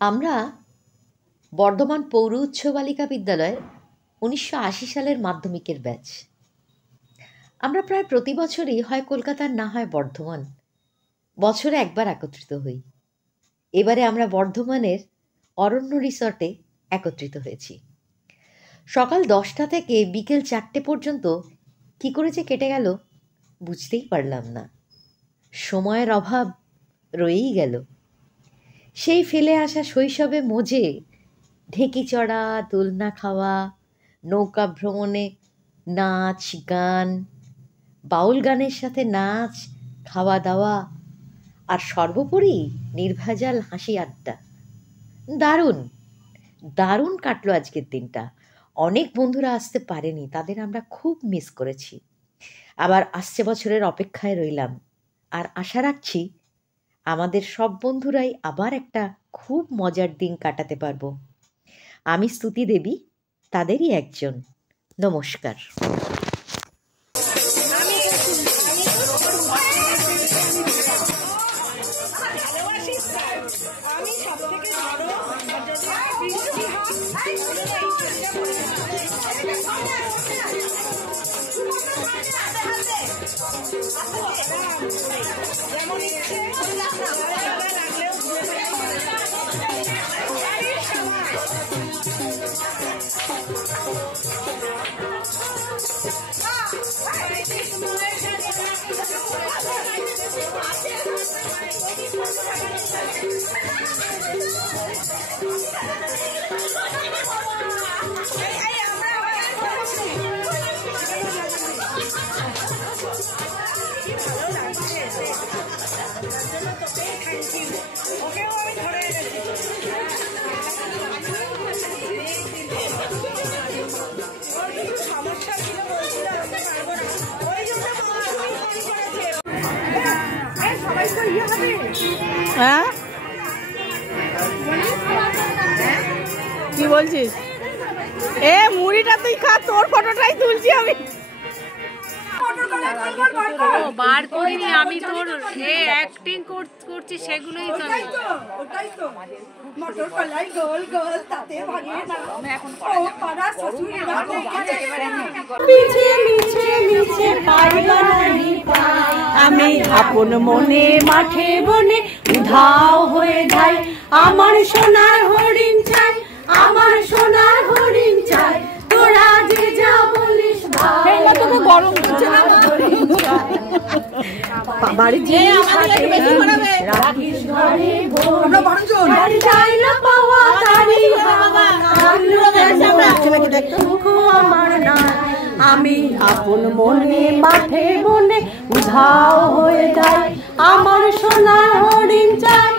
আমরা বর্ধমান পৌর উচ্চ বালিকা বিদ্যালয়ের ১৯৮০ সালের মাধ্যমিকের ব্যাচ। আমরা প্রায় প্রতি বছরই হয় কলকাতার না হয় বর্ধমান বছরে একবার একত্রিত হই। এবারে আমরা বর্ধমানের অরণ্য রিসর্টে একত্রিত হয়েছি। সকাল 10টা থেকে বিকেল 4টে পর্যন্ত কী করে যে কেটে গেল বুঝতেই পারলাম না। সময়ের অভাব রয়েই গেল। সেই ফেলে আসা শৈশবে মজে, ঢেকি চড়া, দোলনা খাওয়া, নৌকা ভ্রমণে নাচ গান, বাউল গানের সাথে নাচ, খাওয়া দাওয়া, আর সর্বোপরি নির্ভেজাল হাসি আড্ডা। দারুণ দারুণ কাটলো আজকের দিনটা। অনেক বন্ধুরা আসতে পারেনি, তাদের আমরা খুব মিস করেছি। আবার আসছে বছরের অপেক্ষায় রইলাম, আর আশা রাখছি আমাদের সব বন্ধুরাই আবার একটা খুব মজার দিন কাটাতে পারবো। আমি স্তুতি দেবী, তাদেরই একজন। নমস্কার। হ্যাঁ কি বলছিস? মুড়িটা তুই খা, তোর ফটোটাই তুলছি আমি। বার করিনি আমি, তোর অ্যাক্টিং করছি সেগুলোই তো। ওটাই তো মটর কলাই গোল গোল তাতে ভাঙিয়ে দাও এখন ও পাড়া শ্বশুররা মিছে মিছে মিছে পাইবানি পাই আমি আপন মনে মাঠে বনে উধাও হয়ে যাই। আমার সোনার হরিণ চাই, আমার সোনার হরিণ চাই, তোরা যে যা বলিস ভাই। তোকে গরম হচ্ছে না বাড়ি যে আমাদের বেশি বানাবে রাখিস ঘরে আমরা বারজন বাড়ি যাই না পাওয়া তারি বাবা আমরা ছেলেকে দেখতে মুখ আমার না। আমি আপন মনে মাঠে বনে উধাও হয়ে যাই, আমার সোনার হরিণ চাই।